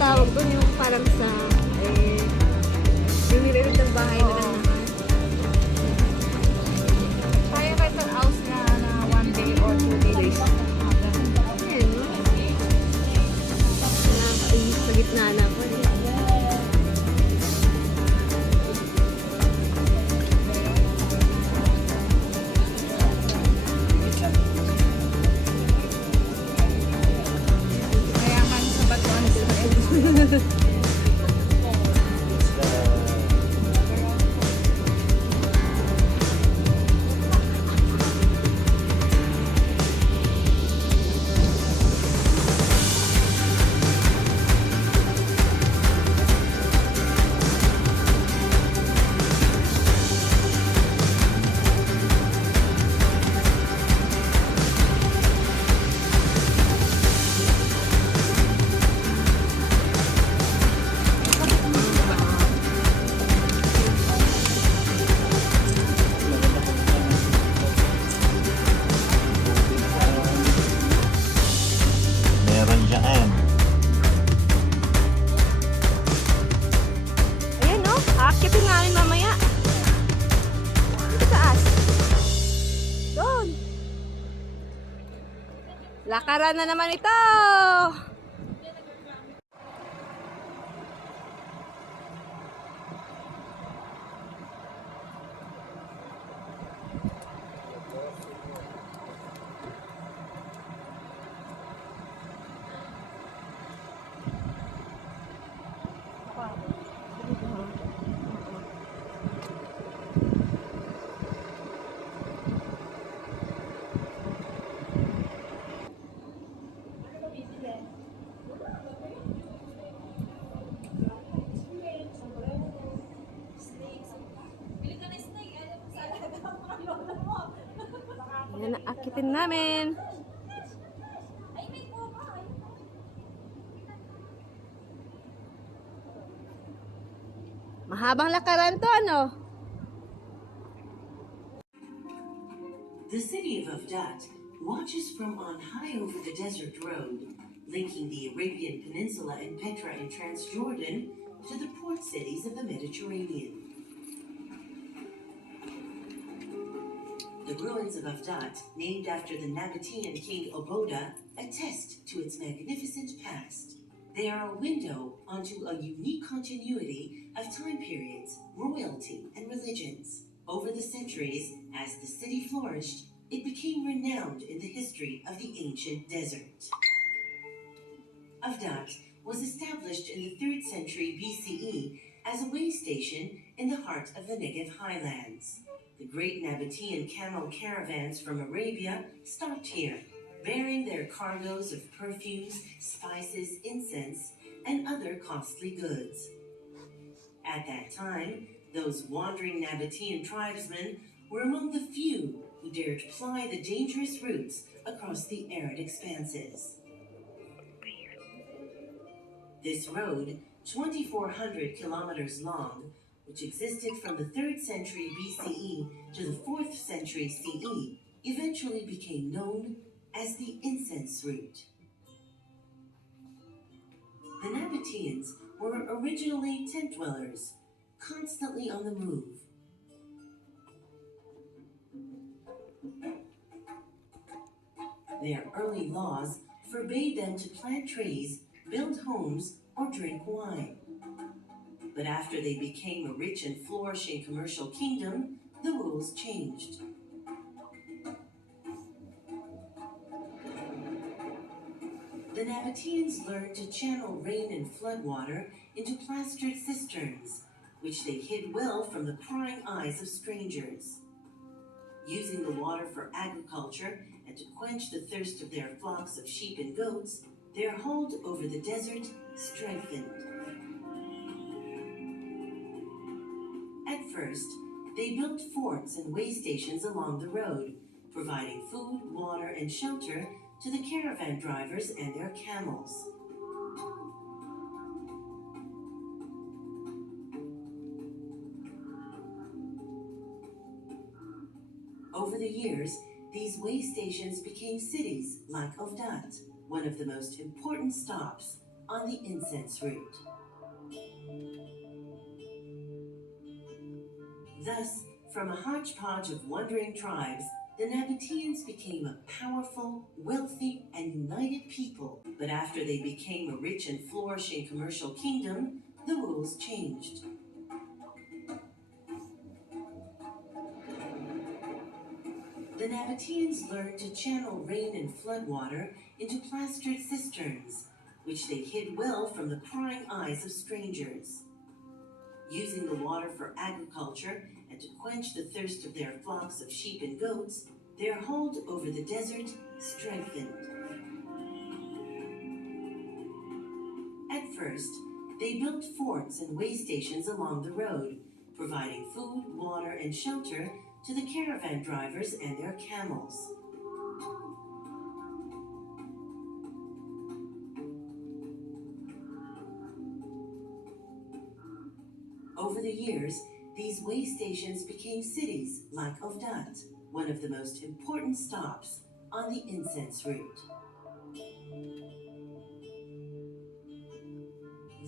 tawag doon? Yung parang sa, yung nililid ng bahay na lang. Kaya rental house na 1 day or 2 days. Ayan, no? Nakakainis sa gitna na po. Mayaman sa batuan sila. Meron dyan. Ayan, no? Aakyapin namin mamaya. Dito taas. Doon. Lakaran na naman ito. Ayan, naakitin namin. Mahabang lakaran to, ano? The city of Avdat watches from on high over the desert road, linking the Arabian Peninsula and Petra in Transjordan to the port cities of the Mediterranean. The ruins of Avdat, named after the Nabatean King Obodas, attest to its magnificent past. They are a window onto a unique continuity of time periods, royalty, and religions. Over the centuries, as the city flourished, it became renowned in the history of the ancient desert. Avdat was established in the 3rd century BCE as a way station in the heart of the Negev highlands. The great Nabatean camel caravans from Arabia stopped here, bearing their cargoes of perfumes, spices, incense, and other costly goods. At that time, those wandering Nabatean tribesmen were among the few who dared ply the dangerous routes across the arid expanses. This road, 2,400 kilometers long, which existed from the 3rd century BCE to the 4th century CE, eventually became known as the Incense Route. The Nabateans were originally tent dwellers, constantly on the move. Their early laws forbade them to plant trees, build homes, or drink wine. But after they became a rich and flourishing commercial kingdom, the rules changed. The Nabateans learned to channel rain and floodwater into plastered cisterns, which they hid well from the prying eyes of strangers. Using the water for agriculture and to quench the thirst of their flocks of sheep and goats, their hold over the desert strengthened. At first, they built forts and way stations along the road, providing food, water, and shelter to the caravan drivers and their camels. Over the years, these way stations became cities like Avdat, one of the most important stops on the incense route. Thus, from a hodgepodge of wandering tribes, the Nabateans became a powerful, wealthy, and united people. But after they became a rich and flourishing commercial kingdom, the rules changed. The Nabateans learned to channel rain and floodwater into plastered cisterns, which they hid well from the prying eyes of strangers. Using the water for agriculture and to quench the thirst of their flocks of sheep and goats, their hold over the desert strengthened. At first, they built forts and waystations along the road, providing food, water, and shelter to the caravan drivers and their camels. Over the years, these waystations became cities like Avdat, one of the most important stops on the incense route.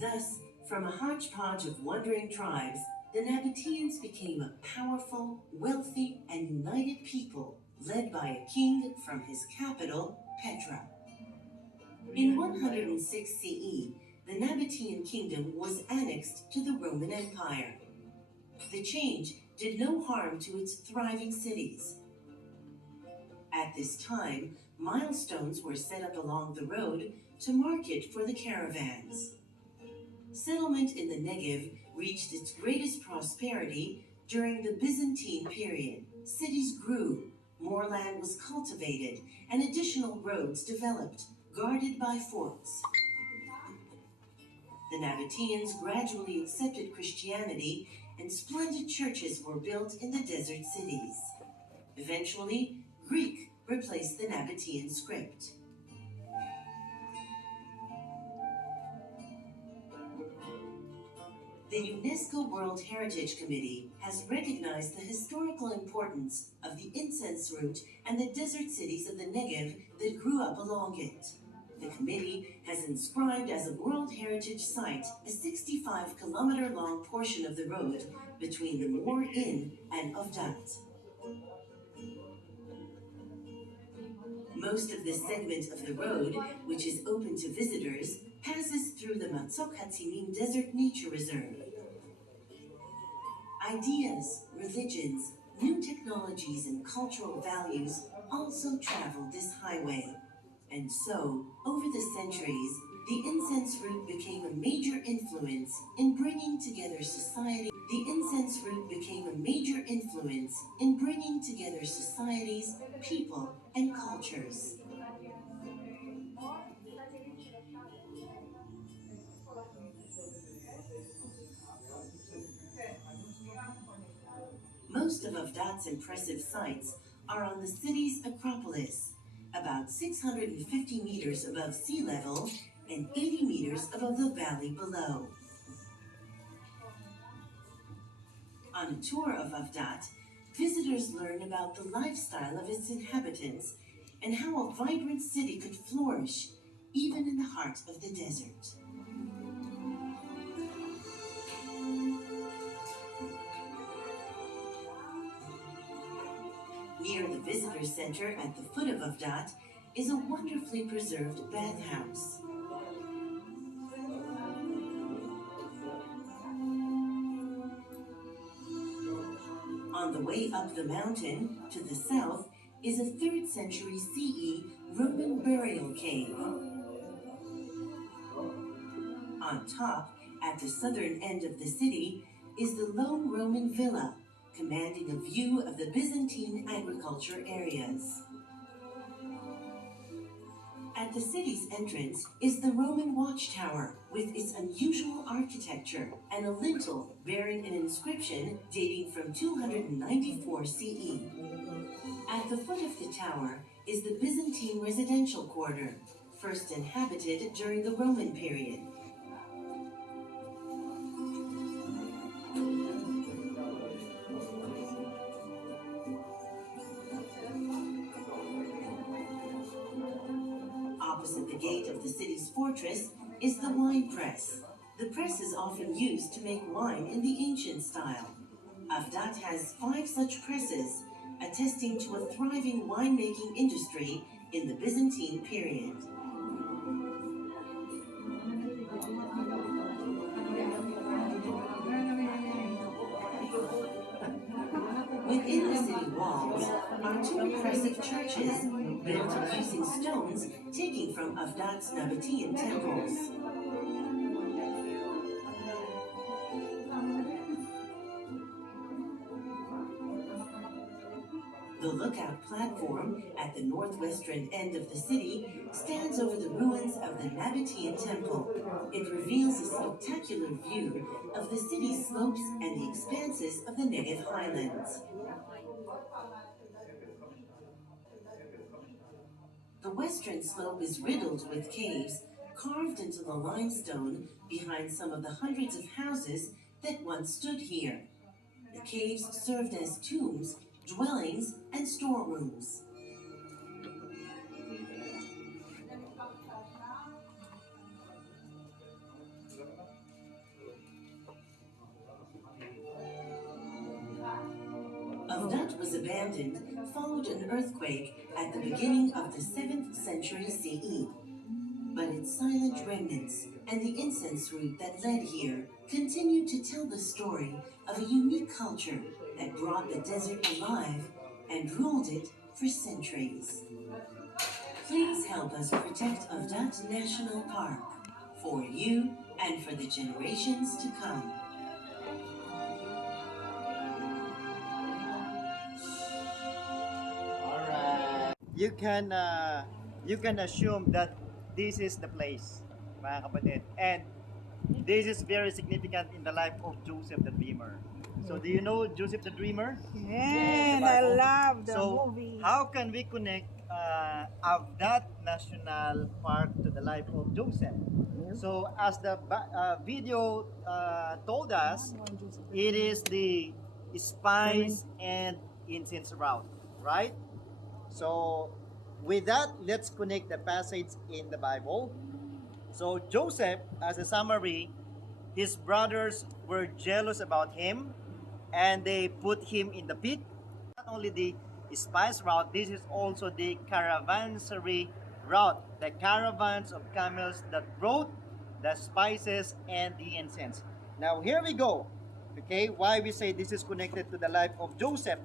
Thus, from a hodgepodge of wandering tribes, the Nabateans became a powerful, wealthy, and united people, led by a king from his capital, Petra. In 106 CE, the Nabatean kingdom was annexed to the Roman Empire. The change did no harm to its thriving cities. At this time, milestones were set up along the road to mark it for the caravans. Settlement in the Negev reached its greatest prosperity during the Byzantine period. Cities grew, more land was cultivated, and additional roads developed, guarded by forts. The Nabateans gradually accepted Christianity, and splendid churches were built in the desert cities. Eventually, Greek replaced the Nabatean script. The UNESCO World Heritage Committee has recognized the historical importance of the incense route and the desert cities of the Negev that grew up along it. The committee has inscribed as a World Heritage Site a 65-kilometer-long portion of the road between the Moor Inn and Avdat. Most of this segment of the road, which is open to visitors, passes through the Matzok Hatzimim Desert Nature Reserve. Ideas, religions, new technologies, and cultural values also travel this highway. And so, over the centuries, the incense route became a major influence in bringing together society. The incense route became a major influence in bringing together societies, people, and cultures. Most of Avdat's impressive sites are on the city's Acropolis, about 650 meters above sea level and 80 meters above the valley below. On a tour of Avdat, visitors learn about the lifestyle of its inhabitants and how a vibrant city could flourish even in the heart of the desert. Near the visitor center at the foot of Avdat is a wonderfully preserved bathhouse. On the way up the mountain to the south is a 3rd century CE Reuben burial cave. On top, at the southern end of the city, is the lone Roman villa, commanding a view of the Byzantine agriculture areas. At the city's entrance is the Roman watchtower with its unusual architecture and a lintel bearing an inscription dating from 294 CE. At the foot of the tower is the Byzantine residential quarter, first inhabited during the Roman period. Opposite the gate of the city's fortress is the wine press. The press is often used to make wine in the ancient style. Avdat has 5 such presses, attesting to a thriving winemaking industry in the Byzantine period. Within the city walls are 2 impressive churches built using stones taken from Avdat's Nabatean temples. The lookout platform at the northwestern end of the city stands over the ruins of the Nabatean Temple. It reveals a spectacular view of the city's slopes and the expanses of the Negev highlands. The western slope is riddled with caves carved into the limestone behind some of the hundreds of houses that once stood here. The caves served as tombs, dwellings, and storerooms. Avdat was abandoned followed an earthquake at the beginning of the 7th century CE. But its silent remnants and the incense route that led here continue to tell the story of a unique culture that brought the desert alive and ruled it for centuries. Please help us protect Avdat National Park for you and for the generations to come. You can assume that this is the place, mga kapatid. And this is very significant in the life of Joseph the Dreamer. So do you know Joseph the Dreamer? And I love the So movie. how can we connect Avdat National Park to the life of Joseph? So as the video told us, it is the spice and incense route, right? So with that, let's connect the passage in the Bible. So Joseph, as a summary, his brothers were jealous about him and they put him in the pit. Not only the spice route, this is also the caravansary route, the caravans of camels that brought the spices and the incense. Now here we go. Okay, why we say this is connected to the life of Joseph?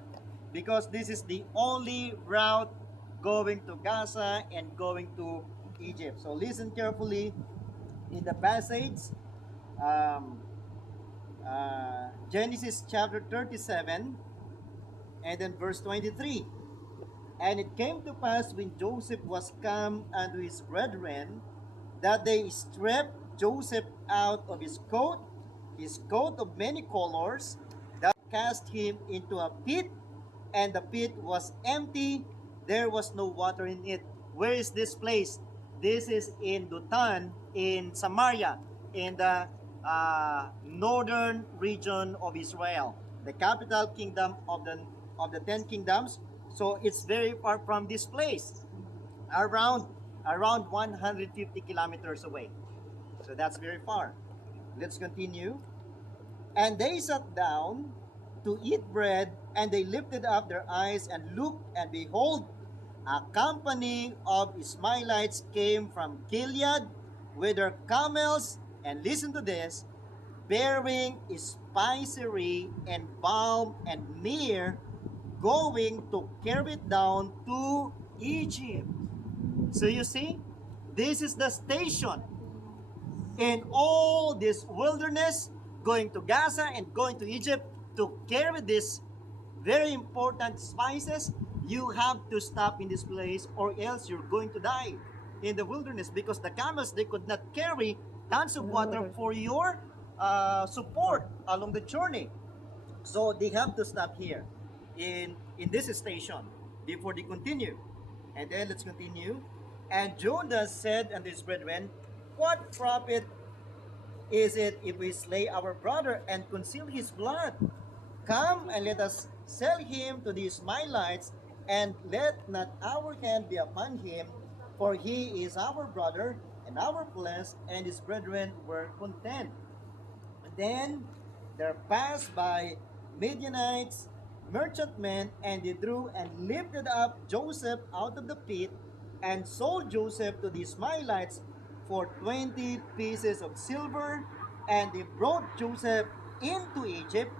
Because this is the only route going to Gaza and going to Egypt. So listen carefully in the passage, Genesis chapter 37 and then verse 23. And it came to pass when Joseph was come unto his brethren, that they stripped Joseph out of his coat of many colors, that cast him into a pit, and the pit was empty, there was no water in it. Where is this place? This is in Dothan, in Samaria, in the northern region of Israel, the capital kingdom of the 10 kingdoms. So it's very far from this place, around 150 kilometers away. So that's very far. Let's continue. And they sat down to eat bread, and they lifted up their eyes and looked, and behold, a company of Ishmaelites came from Gilead with their camels, and listen to this, bearing spicery and balm and myrrh, going to carry it down to Egypt. So you see, this is the station in all this wilderness, going to Gaza and going to Egypt to carry this very important spices. You have to stop in this place or else you're going to die in the wilderness, because the camels, they could not carry tons of water for your support along the journey. So they have to stop here in this station before they continue. And then let's continue. And Judah said unto his brethren, what profit is it if we slay our brother and conceal his blood? Come and let us sell him to the Ishmaelites, and let not our hand be upon him, for he is our brother, and our flesh, and his brethren were content. And then there passed by Midianites, merchantmen, and they drew and lifted up Joseph out of the pit, and sold Joseph to the Ishmaelites for 20 pieces of silver, and they brought Joseph into Egypt.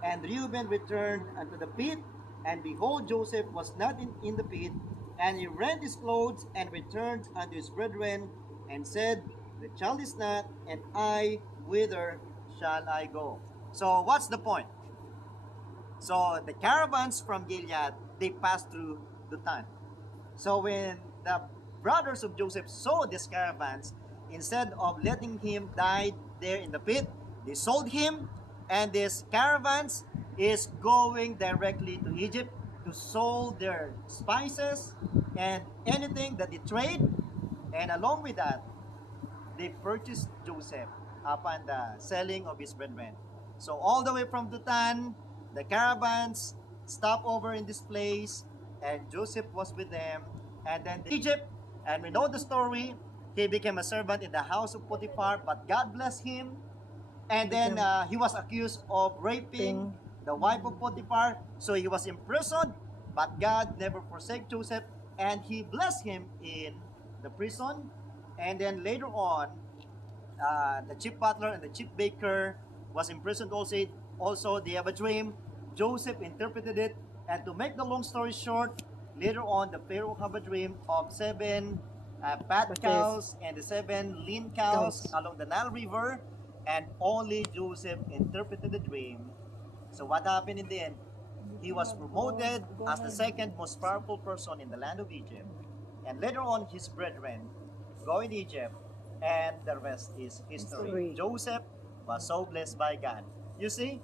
And Reuben returned unto the pit, and behold, Joseph was not in the pit, and he rent his clothes and returned unto his brethren, and said, The child is not, and I, whither shall I go? So what's the point? So the caravans from Gilead, they passed through Dothan. So when the brothers of Joseph saw these caravans, instead of letting him die there in the pit, they sold him, and these caravans is going directly to Egypt to sell their spices and anything that they trade. And along with that, they purchased Joseph upon the selling of his brethren. So all the way from Dothan, the caravans stopped over in this place, and Joseph was with them. And then Egypt, and we know the story, he became a servant in the house of Potiphar, but God blessed him. And then he was accused of raping the wife of Potiphar, so he was imprisoned, but God never forsake Joseph, and he blessed him in the prison. And then later on, the chief butler and the chief baker was imprisoned also. Also, they have a dream. Joseph interpreted it, and to make the long story short, later on, the Pharaoh have a dream of 7 fat cows and the 7 lean cows along the Nile River, and only Joseph interpreted the dream. So what happened in the end? He was promoted as the second most powerful person in the land of Egypt. And later on, his brethren go in Egypt, and the rest is history. Joseph was so blessed by God. You see,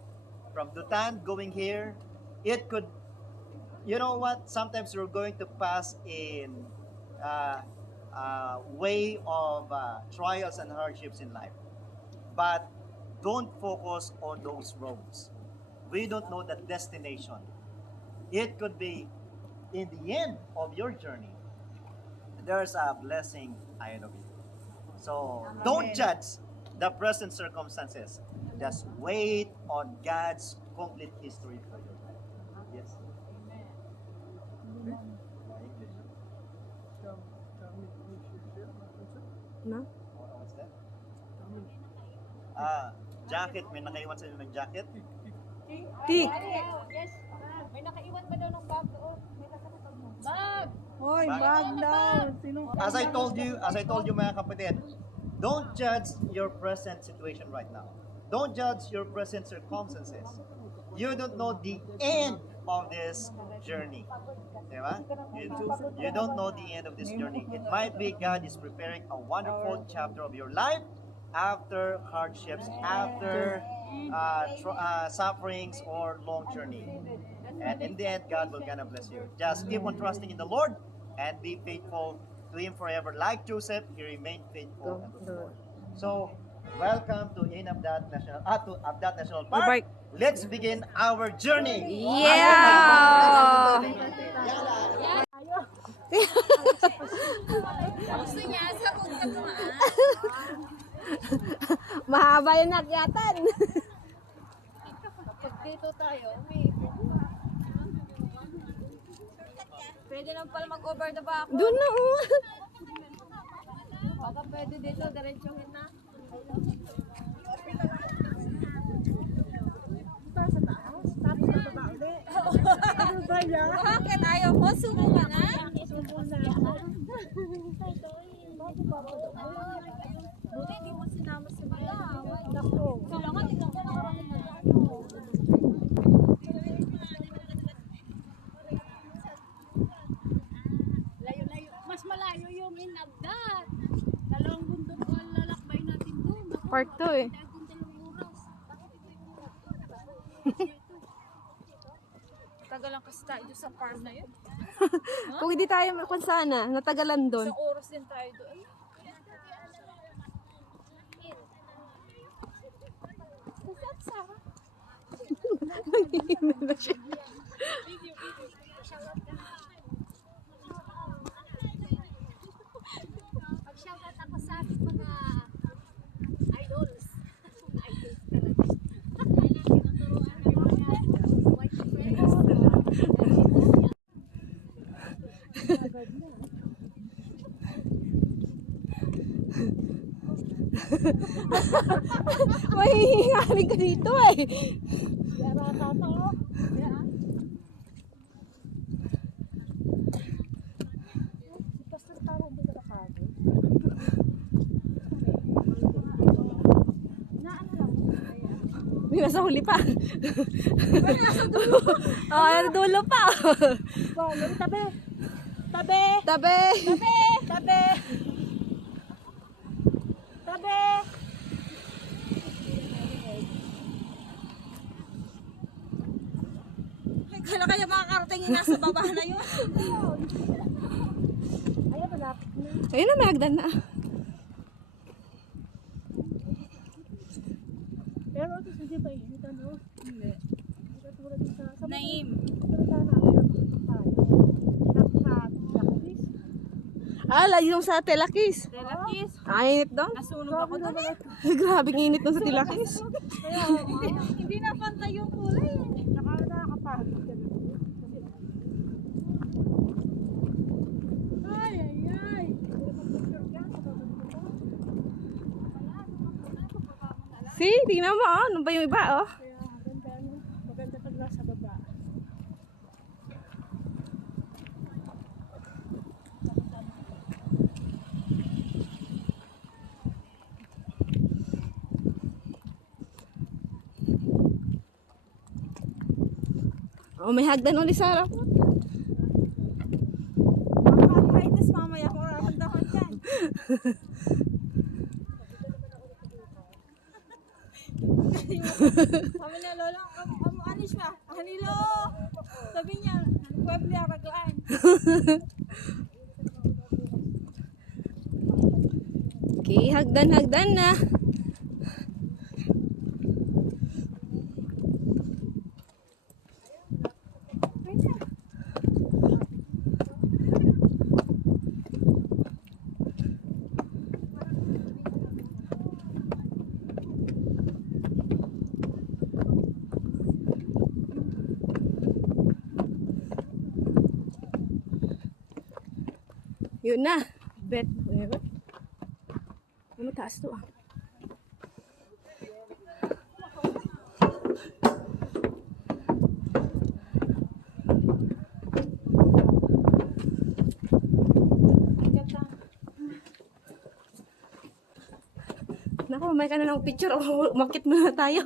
from Dothan going here, it could, you know what, sometimes you're going to pass in way of trials and hardships in life. But don't focus on those roads. We don't know the destination. It could be in the end of your journey, there's a blessing ahead of you. So don't judge the present circumstances. Just wait on God's complete history for your life. Yes? No? What's that? Jacket. May nakaiwan sa inyo ng jacket? Tik! Yes. May nakaiwan ba daw ng bag doon? May nakatapag mo. Bag! Hoy, bag daw! As I told you mga kapatid, don't judge your present situation right now. Don't judge your present circumstances. You don't know the end of this journey. Diba? You don't know the end of this journey. It might be God is preparing a wonderful chapter of your life after hardships, after sufferings or long journey. And in the end, God will gonna bless you. Just keep on trusting in the Lord and be faithful to Him forever. Like Joseph, he remained faithful unto the Lord. So, welcome to Avdat National Park. Let's begin our journey. Yeah! Gusto niya, sagot ka naman. Mahaba yung nagyatan. Kapag dito tayo, pwede naman pala mag-over the back. Doon na, Baka pwede dito, diretsuhin na. Bakit ayaw mo? Sumo ka na? Buti hindi mo sinama sa mga. Kailangan ikaw ka na. Layo-layo. Mas malayo yung Avdat. Dalawang bundok ang lalakbay natin doon. Part 2 eh. Tagal lang kasi tayo doon sa farm na yun. Kung hindi tayo kung sana, natagalan doon. Isang oras din tayo doon. Nanghihina na siya. Pag-shoutout ako sa Mahihingaling ka dito eh. Yara tata oh. Yeah. Si Pastor Tara hindi ka nakapagod. Na ano lang. May nasa huli pa. Nasa dulo pa. Oo, nasa dulo pa. Tabi. Tabi. Tabi. Tabi. Tabi. Tabi. Kala kaya makakarating yung nasa baba na yun. Ayan, malapit na. Ayun na, may hagdan na. Pero ito hindi ba yun? Ano? Hindi. Katulad din sa... Naim. Katulad na natin tayo. Nakakakis. Ah, layo sa Telakis. Telakis. Ay, init doon. Nasunog ako doon eh. Grabing init doon sa Telakis. Hindi na pantay yung kulay eh. Nakakapagod ka na. Ay, ay, ay. See, tingnan mo, oh. Ano ba yung iba, oh? Kaya maganda, no? Maganda pag nasa baba. Oh, may hagdan ulit sa harap. Makakaitis mamaya kung raramdaman dyan. Sabi niya, Lola, ano siya? Hanilo! Sabi niya, Puebla, Raglaan. Okay, hagdan na. Yun na. Bet. Mataas to ah. Naku, may ka na ng picture. Umakit muna tayo.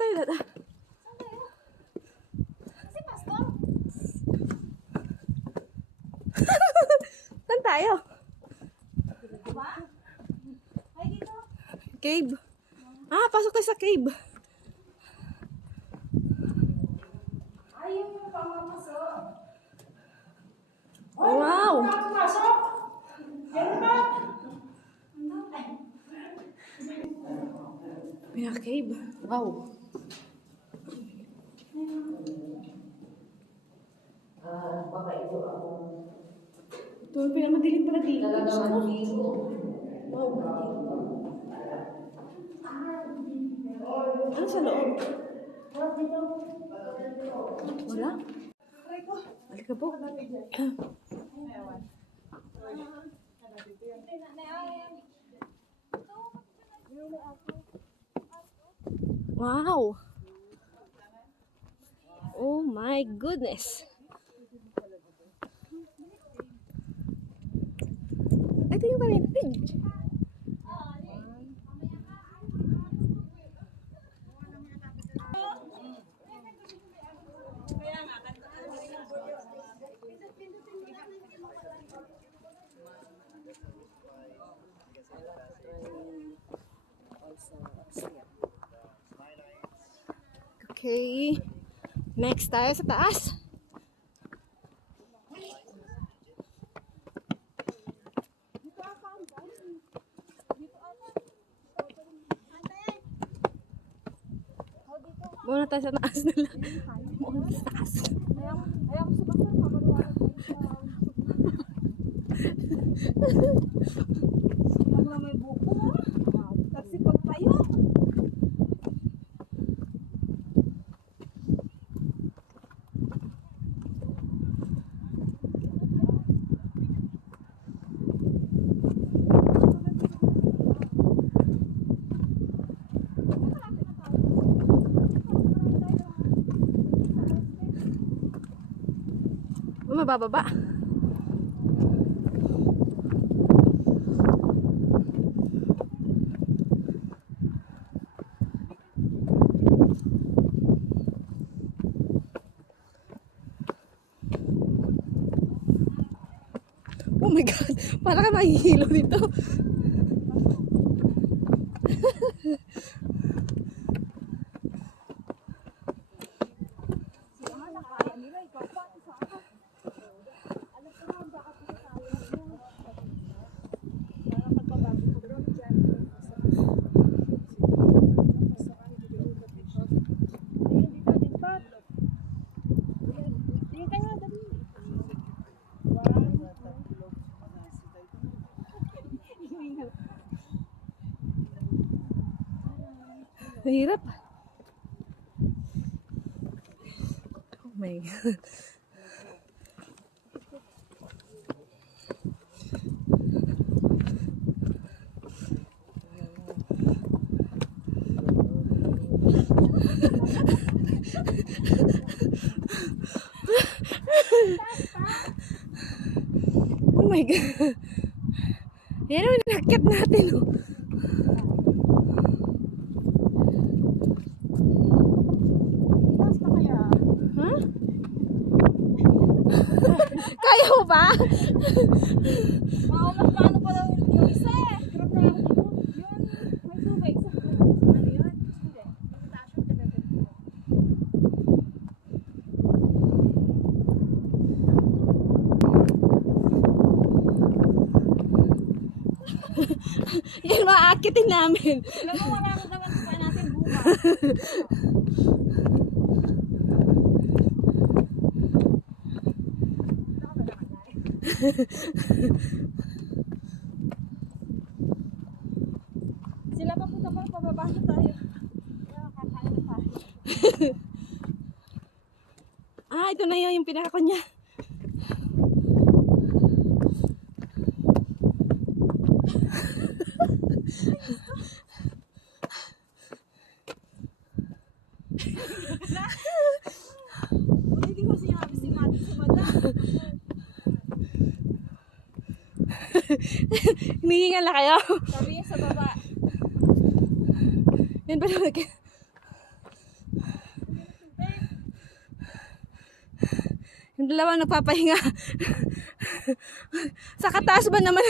Tayo dada. Si Pastor? Saan tayo? Diba? Ay, dito. Cave. Ah, pasok tayo sa cave. Ay, yung pangapasok. Wow! Pasok! Yan ba? May cave. Wow. Ito, pinamadilim pala dito. Wow. Ano sa loob? Wala? Halika po. Wow! Oh my goodness! Ito yung kanina page. Okay. Next tayo sa taas. Muna tayo sa taas nila. Muna sa taas. Ayaw ko si Pastor, mamaluwanan ko siya. Alam na may buko. Kasi pag tayo. mabababa. Oh my God, para ka mahihilo nito. Mahirap. Oh my God. Oh my God. Yan ang nakakit natin. Oh. Huh? Kaya mo ba? Maulas paano pa daw yung isa eh. Yun, may tubig. Ano yun? Hindi. Invitation ka na dito. Yan maakitin namin. Alam mo, wala ko naman pa natin bukas. Sila pa punta pa, pababa na tayo. Kakain na tayo. Ah, ito na yun, yung pinaka niya. Hindi ko sinabi si Mati sa mata. Hinihingal na kayo. Sabi niya sa baba. Yan ba naman? Yung dalawa nagpapahinga. Sa kataas ba naman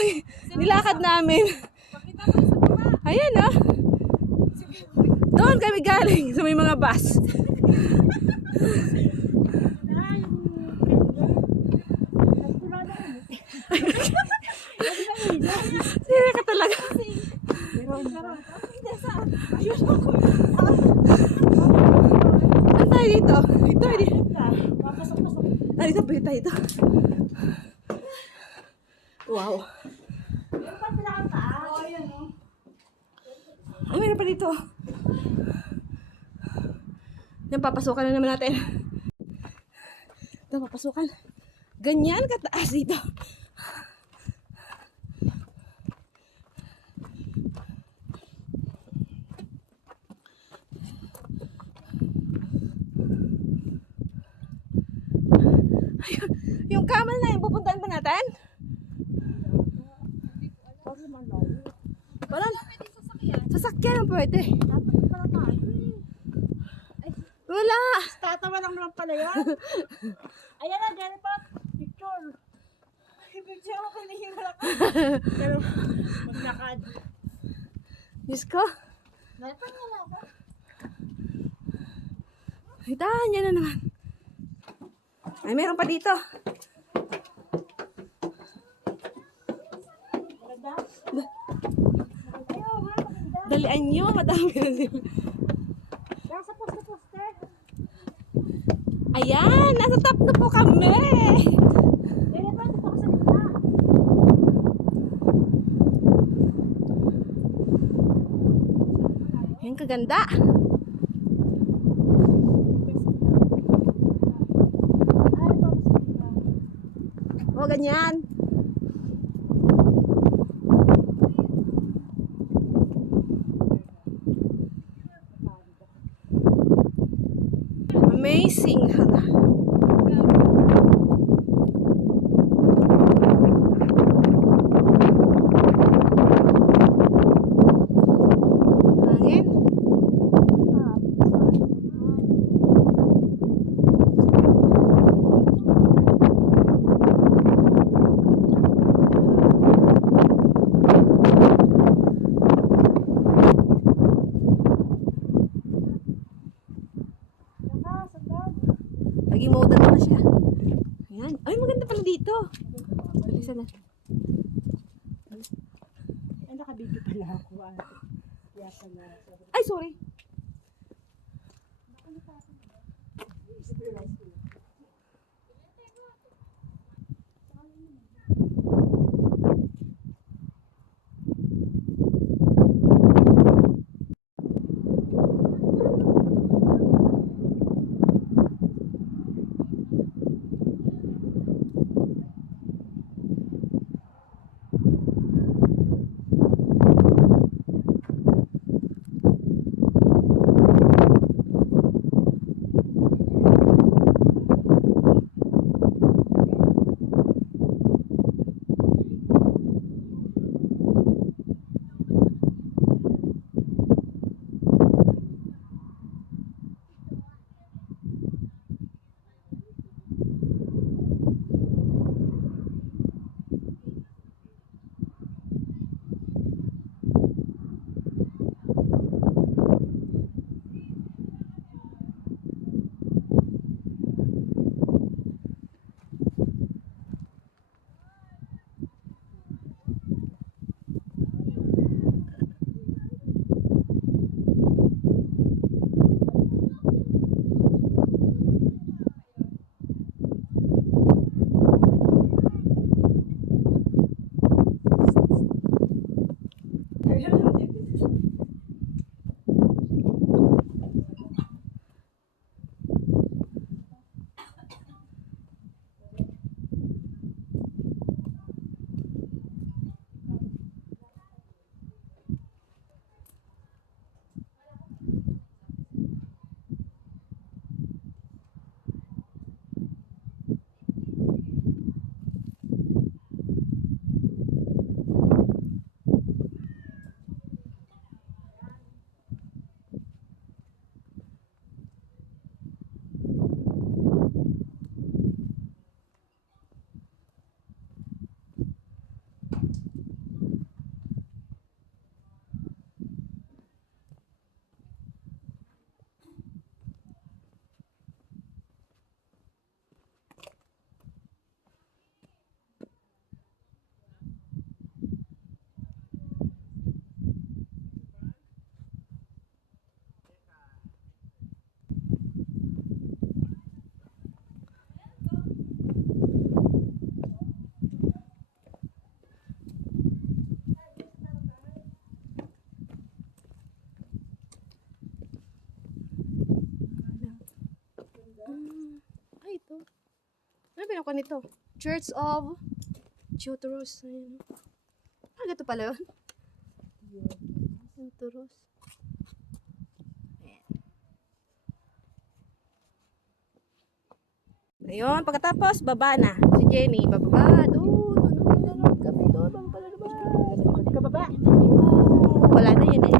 nilakad namin? Pakita mo sa baba. Ayan oh. Doon kami galing sa may mga bus. Sira ka talaga. Saan tayo dito? Dito, dito. Ah, dito, dito, dito. Wow. Ah, meron pa dito. Yan, papasukan na naman natin. Ito, papasukan. Ganyan kataas dito. Ayun, yung camel na yun, pupuntahan ba natin? Parang, sasakyan ang pwede. Wala. Tatawa lang naman pala yan. Ayan na, dyan pa. Picture. Picture ako, hinihingal ako. Pero, maglakad. Diyos ko. Nalipang ako. Ay, tahan yan na naman. Ay, meron pa dito. Maganda? Dalian nyo, madami na sila. Kaya sa poste-poste. Ayan, nasa top na po kami. Dito pa, dito ako sa gitna. Ayan, kaganda. O, ganyan. Amazing. maganda pala dito. Bilisan na. Ay, nakabidyo pala ako. Kaya pala. Ay, sorry. Ay, ito. Ano pinaka nito? Church of Chotoros. Ah, gato pala yun. Chotoros. Ayun, pagkatapos, baba na. Si Jenny, bababa. Doon kami doon. Baba pala naman. Kababa. Wala na yun eh.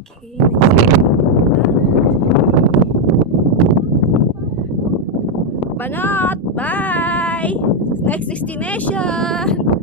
Okay, Banat, bye! Next destination!